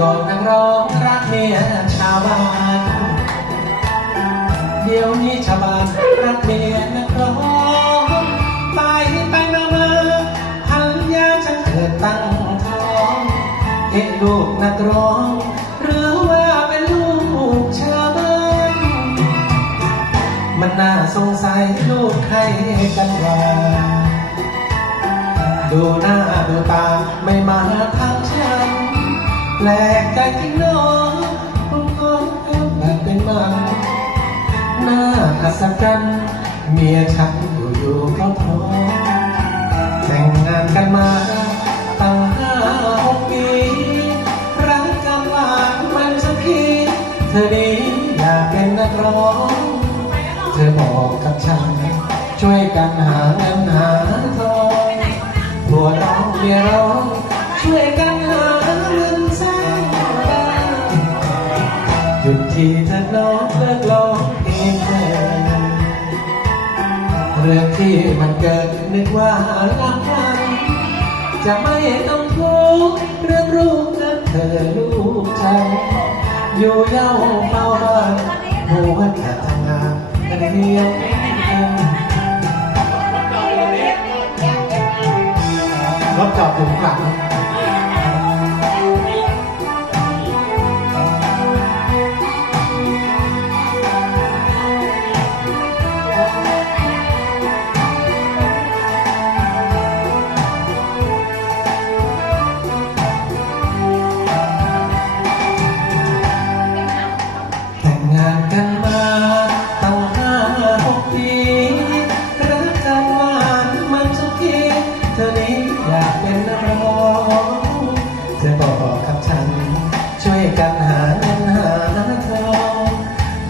กอดนังร้องรักเมียชาวบ้านเดี๋ยวนี้ชาวบ้านรักเมียนักร้องไปไปมาเมื่อพันยาฉันเกิดตั้งท้องเห็นลูกนักร้อง หรือว่าเป็นลูกชาวบ้านมันน่าสงสัยลูกใครกันว่าดูหน้าดูตาไม่มาท แปลกใจจริงเน้องผมก็แบบเป็นมันน่าอัศจรรย์เมียฉันอยู่ๆก็พร้อมแต่งงานกันมาตั้งห้าหกปีรักกันหวานมันสักทีเธอดีอยากเป็นนักร้อง เธอบอกกับฉัน ช่วยกันหาเงินหาทองผัวร้องเมียร้อ ยุดทีเธอน้องเลิกร้องเพลงเธอเรื่องที่มันเกิดนึกว่าลักกันจะไม่ต้องทุกข์เรื่องลูกและเธอลูกฉันอยู่เย้าเฝ้าบ้านหัวจะทำงานเรียนรถจอดอยู่ข้างหลัง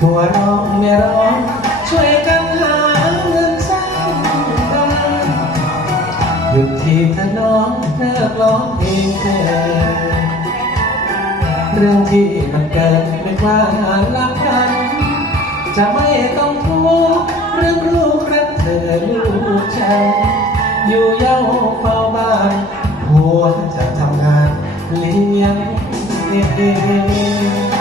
หัวร้องเมียร้องช่วยกันหาเงินสร้างบ้านหยุดทีเธอน้องเลิกร้องเพลงเธอเรื่องที่มันเกิดไม่ว่าดลักกัน จะไม่ต้องทุกข์เรื่องลูกรักเธอลูกฉันอยู่เย้าเฝ้าบ้านหัวจะทำงานเลี้ยงเอง